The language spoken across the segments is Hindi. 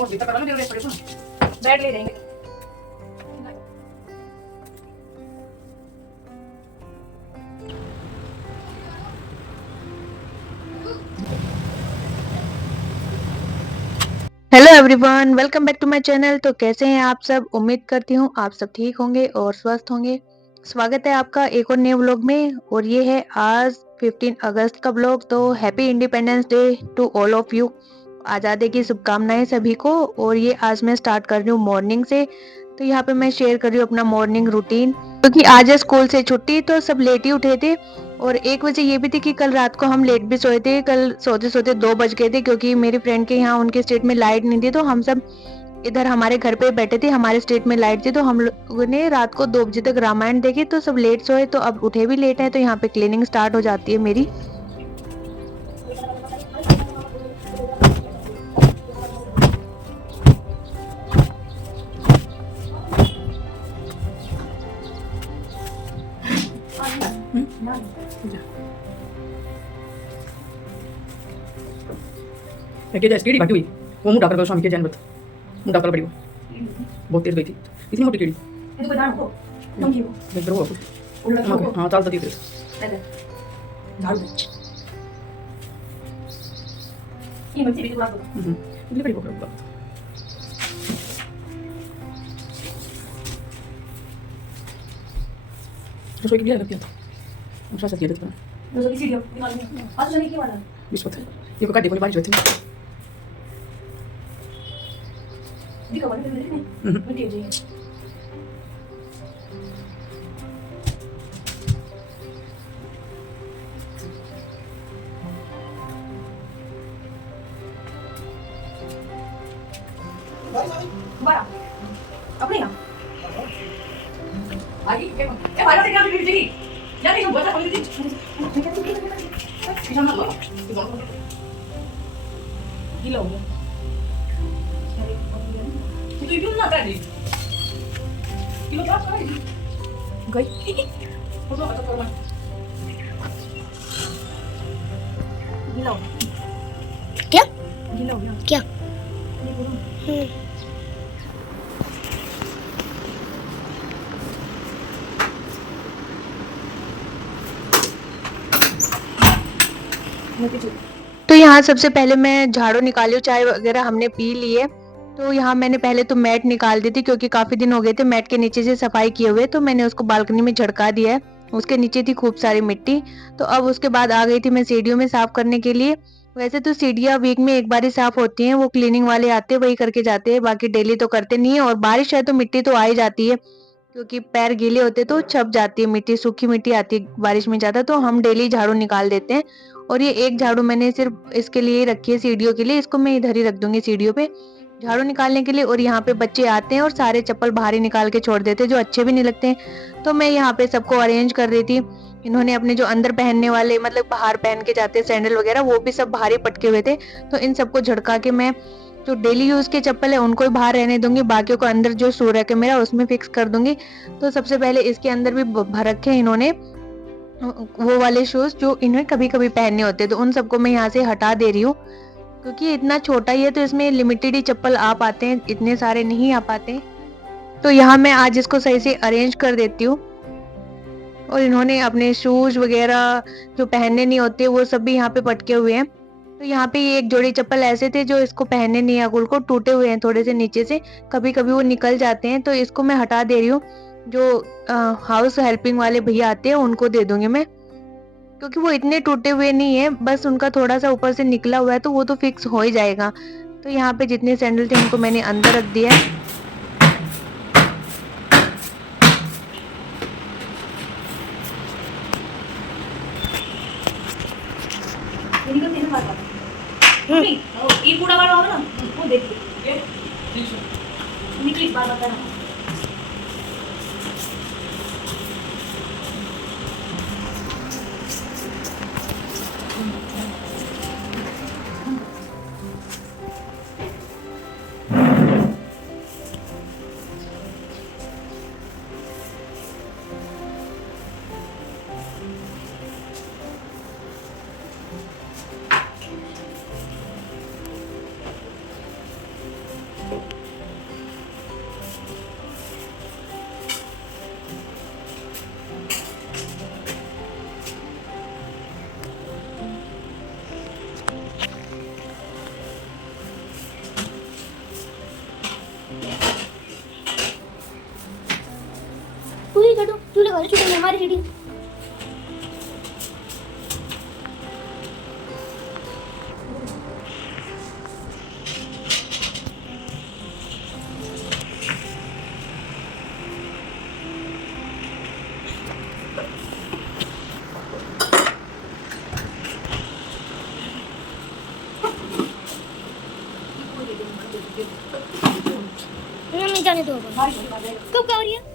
और भीतर करवा लो मेरे रेस्ट पड़े बैठ ले जाएंगे। Hello everyone, welcome back to my channel. तो कैसे हैं आप सब? उम्मीद करती हूँ आप सब ठीक होंगे और स्वस्थ होंगे। स्वागत है आपका एक और नए व्लॉग में, और ये है आज 15 अगस्त का व्लॉग। तो happy independence day to all of you. आज़ादी की शुभकामनाएं सभी को। और ये आज मैं स्टार्ट कर रही हूँ मॉर्निंग से। तो यहाँ पे मैं शेयर कर रही हूँ अपना मॉर्निंग रूटीन, क्योंकि आज है स्कूल से छुट्टी, तो सब लेट ही उठे थे। और एक वजह ये भी थी कि कल रात को हम लेट भी सोए थे। कल सोते सोते 2 बज गए थे, क्योंकि मेरी फ्रेंड के यहाँ उनके स्टेट में लाइट नहीं थी। तो हम सब इधर हमारे घर पे बैठे थे, हमारे स्टेट में लाइट थी, तो हम लोगों ने रात को 2 बजे तक रामायण देखी। तो सब लेट सोए, तो अब उठे भी लेट है। तो यहाँ पे क्लीनिंग स्टार्ट हो जाती है मेरी। क्या जैसे कीड़ी भागी हुई वो मुंह ढाकर करो स्वामी के जैन बत मुंह ढाकर पड़ी वो बहुत तेज गई थी इतनी मोटी कीड़ी ये तो कोई दाना को तुम की वो देख रहे हो उल्टा आप को हां चलता दिख ऐसे झाड़ू दे ये मत भी थोड़ा दो इतनी बड़ी पकड़ रसोई के लिए लगती है तो अच्छा सच लगता है जो किसी वीडियो दिमाग में आज नहीं किया वाला विश्व है ये को काटे कोई बारिश होती है दिखा वाला नहीं मिट्टी हो जाएगी बारा अपने यहाँ आगे ए बारा से क्या वीडियो चाहिए या नहीं हम बता बोल दी किसान ना गीला हो गया तो क्यों ना कर दी किलो क्या कर दी गई फोटो आता कर मैं गीला हो क्या गीला हो गया क्या तो यहाँ सबसे पहले मैं झाड़ू निकाली हूँ, चाय वगैरह हमने पी ली है। तो यहाँ मैंने पहले तो मैट निकाल दी थी, क्योंकि काफी दिन हो गए थे मैट के नीचे से सफाई किए हुए। तो मैंने उसको बालकनी में झड़का दिया है, उसके नीचे थी खूब सारी मिट्टी। तो अब उसके बाद आ गई थी मैं सीढ़ियों में साफ करने के लिए। वैसे तो सीढ़ियाँ वीक में एक बार ही साफ होती हैं, वो क्लीनिंग वाले आते हैं वही करके जाते हैं, बाकी डेली तो करते नहीं है। और बारिश है तो मिट्टी तो आ ही जाती है, क्योंकि पैर गीले होते तो छप जाती है मिट्टी, सूखी मिट्टी आती है बारिश में ज्यादा। तो हम डेली झाड़ू निकाल देते हैं। और ये एक झाड़ू मैंने सिर्फ इसके लिए रखी है, सीढ़ियों के लिए। इसको मैं इधर ही रख दूंगी सीढ़ियों पे झाड़ू निकालने के लिए। और यहाँ पे बच्चे आते हैं और सारे चप्पल बाहर ही निकाल के छोड़ देते हैं, जो अच्छे भी नहीं लगते हैं। तो मैं यहाँ पे सबको अरेंज कर रही थी। इन्होंने अपने जो अंदर पहनने वाले, मतलब बाहर पहन के जाते सैंडल वगैरह, वो भी सब बाहर ही पटके हुए थे। तो इन सबको झड़का के मैं जो डेली यूज के चप्पल है उनको ही बाहर रहने दूंगी, बाकियों को अंदर जो शू रैक है मेरा उसमें फिक्स कर दूंगी। तो सबसे पहले इसके अंदर भी भर रखे इन्होंने वो वाले शूज जो इन्हें कभी कभी पहनने होते हैं। तो उन सबको मैं यहाँ से हटा दे रही हूँ, क्योंकि ये इतना छोटा ही है तो इसमें लिमिटेड ही चप्पल आ पाते हैं, इतने सारे नहीं आ पाते। तो यहाँ मैं आज इसको सही से अरेंज कर देती हूँ। और इन्होंने अपने शूज वगैरह जो पहनने नहीं होते वो सब भी यहाँ पे पटके हुए हैं। तो यहाँ पे ये एक जोड़ी चप्पल ऐसे थे जो इसको पहनने नहीं, अकुल को टूटे हुए हैं थोड़े से नीचे से, कभी कभी वो निकल जाते हैं। तो इसको मैं हटा दे रही हूँ। जो हाउस हेल्पिंग वाले भैया आते हैं उनको दे दूंगी मैं, क्योंकि वो इतने टूटे हुए नहीं है, बस उनका थोड़ा सा ऊपर से निकला हुआ है तो वो तो फिक्स हो ही जाएगा। तो यहाँ पे जितने सैंडल थे उनको मैंने अंदर रख दिया है। निकलते हैं बात नहीं ये कूड़ा वाला होगा ना वो देखिए निकली बात बताना कौन सी सीढ़ी? हमारी सीढ़ी। नहीं जाने दो अब। कब क्या हो रही है?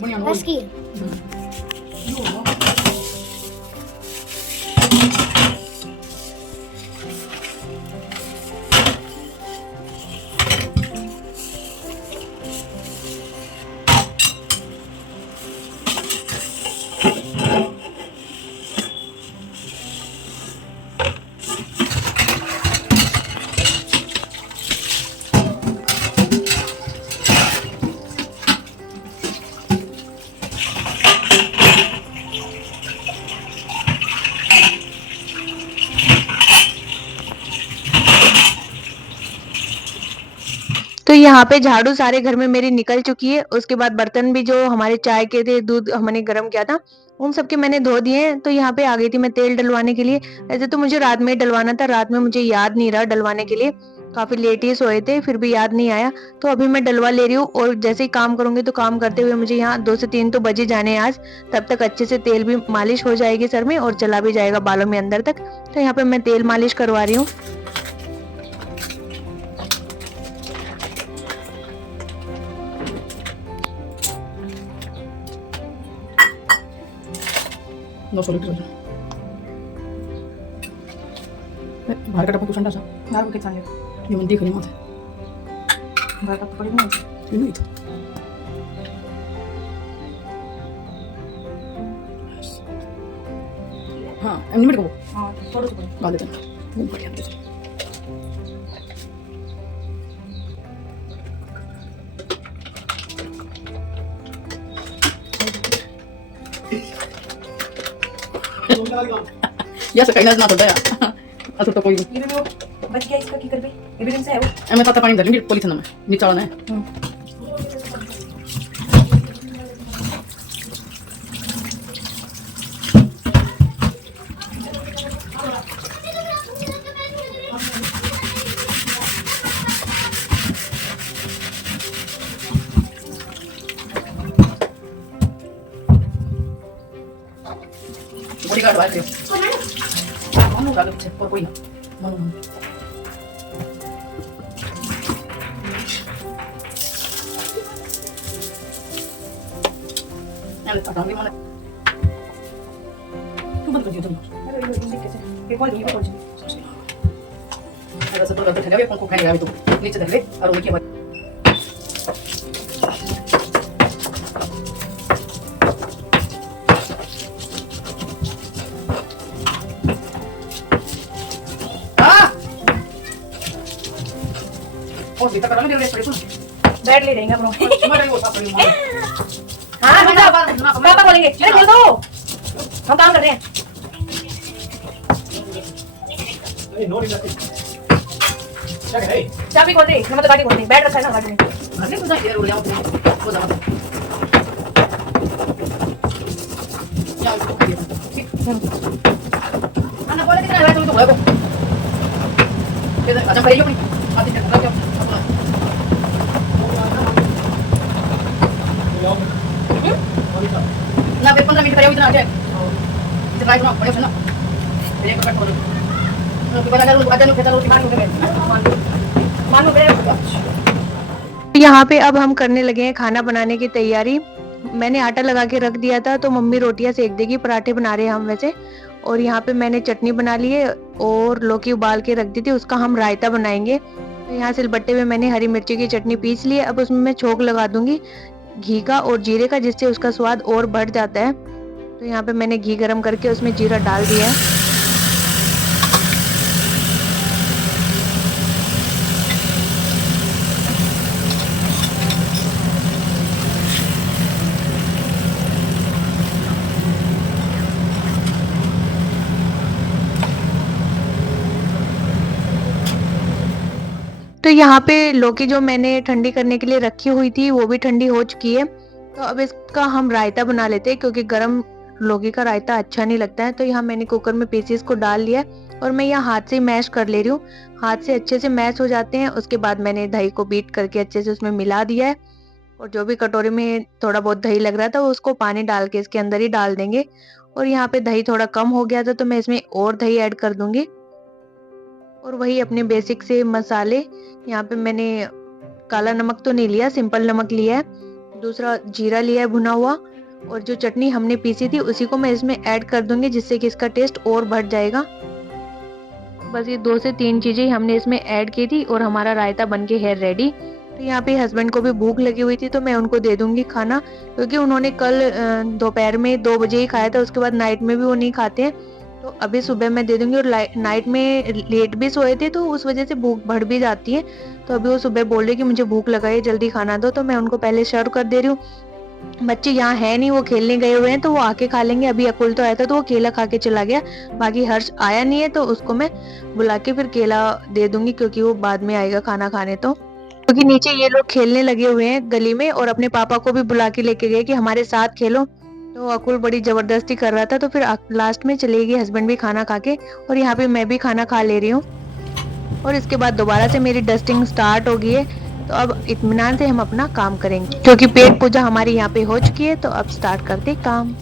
बढ़िया बस की है। तो यहाँ पे झाड़ू सारे घर में मेरी निकल चुकी है। उसके बाद बर्तन भी जो हमारे चाय के थे, दूध हमने गर्म किया था, उन सबके मैंने धो दिए हैं। तो यहाँ पे आ गई थी मैं तेल डलवाने के लिए। ऐसे तो मुझे रात में ही डलवाना था, रात में मुझे याद नहीं रहा डलवाने के लिए, काफी लेट ही सोए थे, फिर भी याद नहीं आया। तो अभी मैं डलवा ले रही हूँ और जैसे ही काम करूंगी तो काम करते हुए मुझे यहाँ 2 से 3 तो बजे जाने हैं आज। तब तक अच्छे से तेल भी मालिश हो जाएगी सर में और चला भी जाएगा बालों में अंदर तक। तो यहाँ पे मैं तेल मालिश करवा रही हूँ। 200 लीटर हो बाहर का डब्बा कुछ ठंडा सा दारू के चाले ये मन देख रही माथे बाहर का पड़ी नहीं ये नहीं था हाँ एमनी मेरे को हां थोड़ा सा डाल देते हैं वो बढ़िया देते हैं या सकाळी ना होता या असं तो कोई ये भी वो बच गया इसका की कर भी एविडेंस है वो मैं ताता पानी डालूंगी पॉलीथिन में निचालना है बॉडीगार्ड वाले मानो डालो पीछे और कोई ना मानो यार ताता भी माने क्यों बंद कर दिया तुम अरे ये देख कैसे ये कॉल नहीं कॉल अगर से तो गलत ठहरा कौन को खाने गावे तो नीचे धर ले और उनके बाद और भीतर करा ले मेरे रेस्ट बैठ ले जाएंगे अपना तुम्हारे वो साफ करी मां हां पापा बोलेंगे अरे बोल दो हम काम कर रहे हैं नो रिलैक्स क्या है चाबी खोल दे मैं तो गाड़ी खोल दी बैठ रखा है ना गाड़ी में अरे कुछ यार उड़ जाओ वो जा या ana boleh kita lihat dulu boleh kok kita ajak bayi yuk nih mati kan lagi ना फिर 15 मिनट करेगा इतना आगे इतना ड्राइव ना बड़े सुनो ये कट करो तो बड़ा करो आजा लो खेता लो मार लो मेरे यहाँ पे अब हम करने लगे हैं खाना बनाने की तैयारी। मैंने आटा लगा के रख दिया था तो मम्मी रोटियां सेक देगी, पराठे बना रहे हैं हम वैसे। और यहाँ पे मैंने चटनी बना ली है और लौकी उबाल के रख दी थी, उसका हम रायता बनाएंगे। तो यहाँ सिलबट्टे में मैंने हरी मिर्ची की चटनी पीस ली है, अब उसमें मैं छोंक लगा दूंगी। घी का और जीरे का, जिससे उसका स्वाद और बढ़ जाता है। तो यहाँ पे मैंने घी गरम करके उसमें जीरा डाल दिया है। तो यहाँ पे लौकी जो मैंने ठंडी करने के लिए रखी हुई थी वो भी ठंडी हो चुकी है। तो अब इसका हम रायता बना लेते हैं, क्योंकि गरम लौकी का रायता अच्छा नहीं लगता है। तो यहाँ मैंने कुकर में पीसेस को डाल लिया और मैं यहाँ हाथ से मैश कर ले रही हूँ। हाथ से अच्छे से मैश हो जाते हैं। उसके बाद मैंने दही को बीट करके अच्छे से उसमें मिला दिया है, और जो भी कटोरी में थोड़ा बहुत दही लग रहा था वो उसको पानी डाल के इसके अंदर ही डाल देंगे। और यहाँ पे दही थोड़ा कम हो गया था तो मैं इसमें और दही ऐड कर दूंगी। और वही अपने बेसिक से मसाले, यहाँ पे मैंने काला नमक तो नहीं लिया, सिंपल नमक लिया है, दूसरा जीरा लिया है भुना हुआ, और जो चटनी हमने पीसी थी उसी को मैं इसमें ऐड कर दूंगी, जिससे कि इसका टेस्ट और बढ़ जाएगा। बस ये 2 से 3 चीजें हमने इसमें ऐड की थी और हमारा रायता बनके है रेडी। तो यहाँ पे हस्बैंड को भी भूख लगी हुई थी तो मैं उनको दे दूंगी खाना, क्योंकि उन्होंने कल दोपहर में 2 बजे ही खाया था, उसके बाद नाइट में भी वो नहीं खाते हैं। तो अभी सुबह मैं दे दूंगी, और नाइट में लेट भी सोए थे तो उस वजह से भूख बढ़ भी जाती है। तो अभी वो सुबह बोल रहे कि मुझे भूख लगा है, जल्दी खाना दो, तो मैं उनको पहले सर्व कर दे रही हूँ। बच्चे यहाँ है नहीं, वो खेलने गए हुए हैं, तो वो आके खा लेंगे। अभी अकुल तो आया था तो वो केला खा के चला गया, बाकी हर्ष आया नहीं है, तो उसको मैं बुला के फिर केला दे दूंगी, क्योंकि वो बाद में आएगा खाना खाने। तो क्योंकि नीचे ये लोग खेलने लगे हुए हैं गली में, और अपने पापा को भी बुला के लेके गए कि हमारे साथ खेलो। तो अकुल बड़ी जबरदस्ती कर रहा था, तो फिर लास्ट में चले गए हस्बैंड भी खाना खा के, और यहाँ पे मैं भी खाना खा ले रही हूँ। और इसके बाद दोबारा से मेरी डस्टिंग स्टार्ट हो गई है। तो अब इत्मीनान से हम अपना काम करेंगे, क्योंकि पेट पूजा हमारी यहाँ पे हो चुकी है। तो अब स्टार्ट करते काम।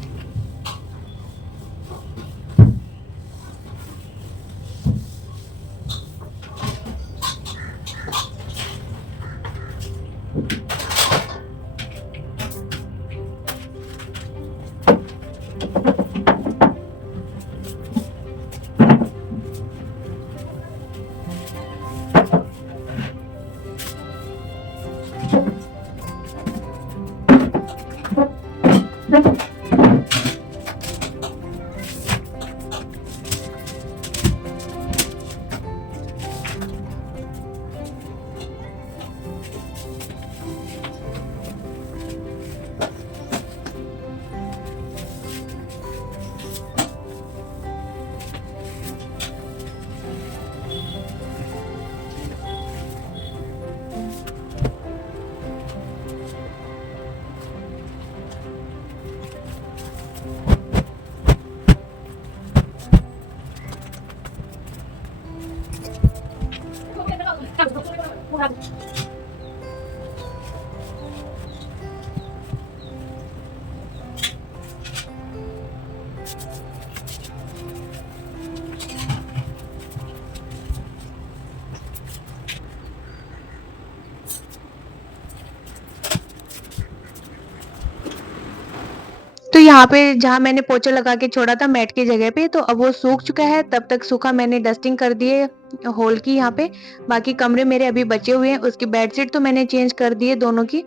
तो यहाँ पे जहाँ मैंने पोछा लगा के छोड़ा था मैट की जगह पे, तो अब वो सूख चुका है। तब तक सूखा मैंने डस्टिंग कर दी है हॉल की यहाँ पे। बाकी कमरे मेरे अभी बचे हुए हैं, उसकी बेडशीट तो मैंने चेंज कर दी है दोनों की।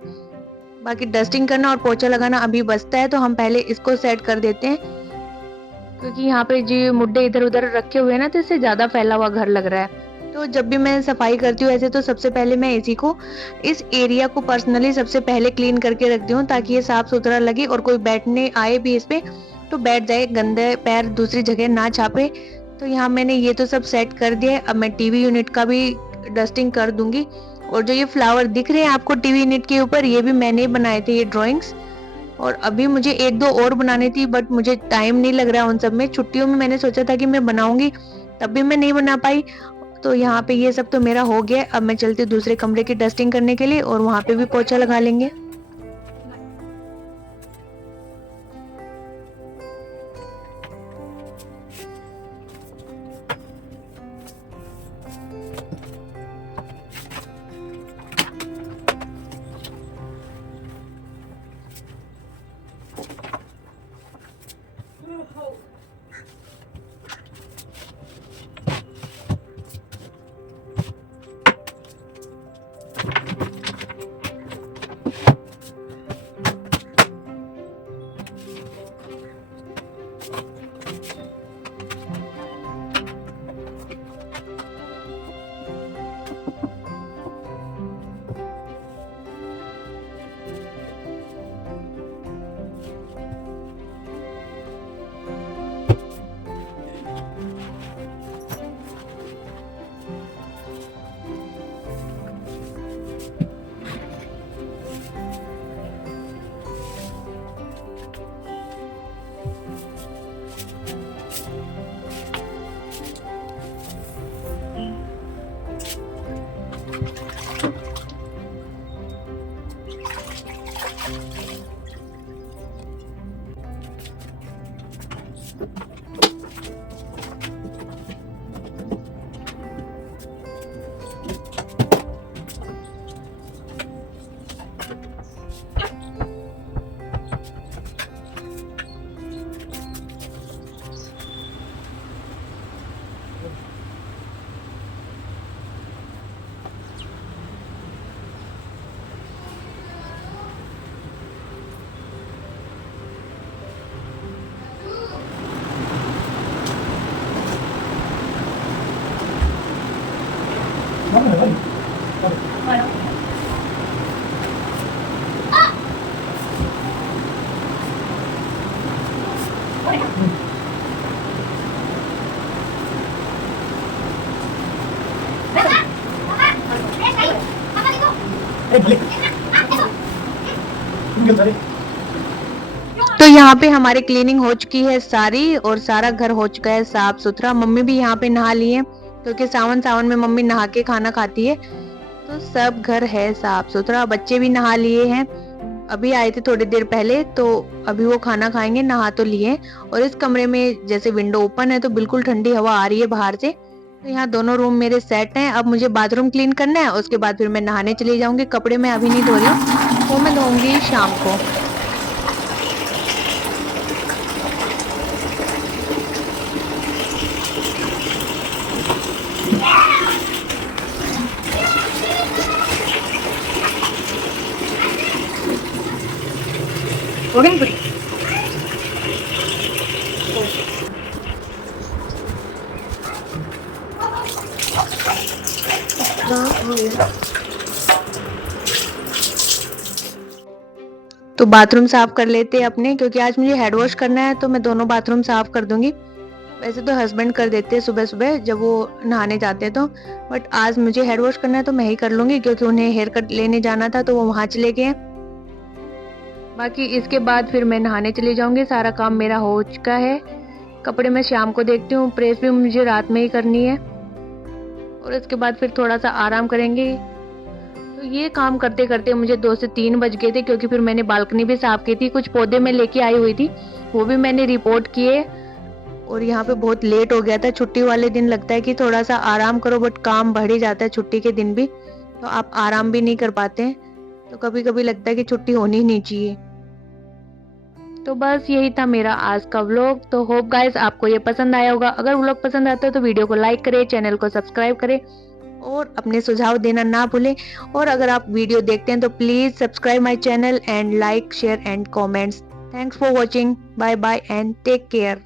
बाकी डस्टिंग करना और पोछा लगाना अभी बचता है, तो हम पहले इसको सेट कर देते हैं, क्योंकि यहाँ पे जो मुड्डे इधर उधर रखे हुए हैं ना, तो इससे ज्यादा फैला हुआ घर लग रहा है। तो जब भी मैं सफाई करती हूँ ऐसे, तो सबसे पहले मैं इस एरिया को पर्सनली सबसे पहले क्लीन करके रखती हूँ, ताकि ये साफ सुथरा लगे और कोई बैठने आए भी इस पे तो बैठ जाए, गंदे पैर दूसरी जगह ना छापे। तो यहाँ मैंने ये तो सब सेट कर दिया है। अब मैं टीवी यूनिट का भी डस्टिंग कर दूंगी। और जो ये फ्लावर दिख रहे हैं आपको टीवी यूनिट के ऊपर, ये भी मैंने बनाए थे ये ड्रॉइंग्स। और अभी मुझे 1-2 और बनानी थी, बट मुझे टाइम नहीं लग रहा उन सब में। छुट्टियों में मैंने सोचा था कि मैं बनाऊंगी, तब भी मैं नहीं बना पाई। तो यहाँ पे ये सब तो मेरा हो गया। अब मैं चलती हूँ दूसरे कमरे की डस्टिंग करने के लिए, और वहां पे भी पोछा लगा लेंगे। Vamos, vamos. Bueno. Hey, balik. Tinggal tarik. तो यहाँ पे हमारी क्लीनिंग हो चुकी है सारी और सारा घर हो चुका है साफ सुथरा। मम्मी भी यहाँ पे नहा ली है क्योंकि सावन सावन में मम्मी नहा के खाना खाती है। तो सब घर है साफ सुथरा, बच्चे भी नहा लिए हैं। अभी आए थे थोड़ी देर पहले, तो अभी वो खाना खाएंगे, नहा तो लिए। और इस कमरे में जैसे विंडो ओपन है तो बिल्कुल ठंडी हवा आ रही है बाहर से। तो यहाँ दोनों रूम मेरे सेट हैं। अब मुझे बाथरूम क्लीन करना है, उसके बाद फिर मैं नहाने चली जाऊंगी। कपड़े मैं अभी नहीं धो रही हूँ, वो मैं धोऊंगी शाम को। हो गई पूरी? तो बाथरूम साफ कर लेते हैं अपने, क्योंकि आज मुझे हेड वॉश करना है तो मैं दोनों बाथरूम साफ कर दूंगी। वैसे तो हस्बैंड कर देते हैं सुबह सुबह जब वो नहाने जाते हैं तो, बट आज मुझे हेड वॉश करना है तो मैं ही कर लूंगी, क्योंकि उन्हें हेयर कट लेने जाना था तो वो वहां चले गए। बाकी इसके बाद फिर मैं नहाने चली जाऊंगी। सारा काम मेरा हो चुका है। कपड़े मैं शाम को देखती हूँ, प्रेस भी मुझे रात में ही करनी है। और इसके बाद फिर थोड़ा सा आराम करेंगे। तो ये काम करते करते मुझे 2 से 3 बज गए थे, क्योंकि फिर मैंने बालकनी भी साफ की थी। कुछ पौधे मैं लेके आई हुई थी, वो भी मैंने रिपोर्ट किए। और यहाँ पे बहुत लेट हो गया था। छुट्टी वाले दिन लगता है कि थोड़ा सा आराम करो, बट काम बढ़ ही जाता है छुट्टी के दिन भी, तो आप आराम भी नहीं कर पाते हैं। तो कभी कभी लगता है कि छुट्टी होनी ही नहीं चाहिए। तो बस यही था मेरा आज का व्लॉग। तो होप गाइस आपको ये पसंद आया होगा। अगर व्लॉग पसंद आता है तो वीडियो को लाइक करें, चैनल को सब्सक्राइब करें और अपने सुझाव देना ना भूलें। और अगर आप वीडियो देखते हैं तो please subscribe my channel and like share and comments. Thanks for watching. Bye bye and take care.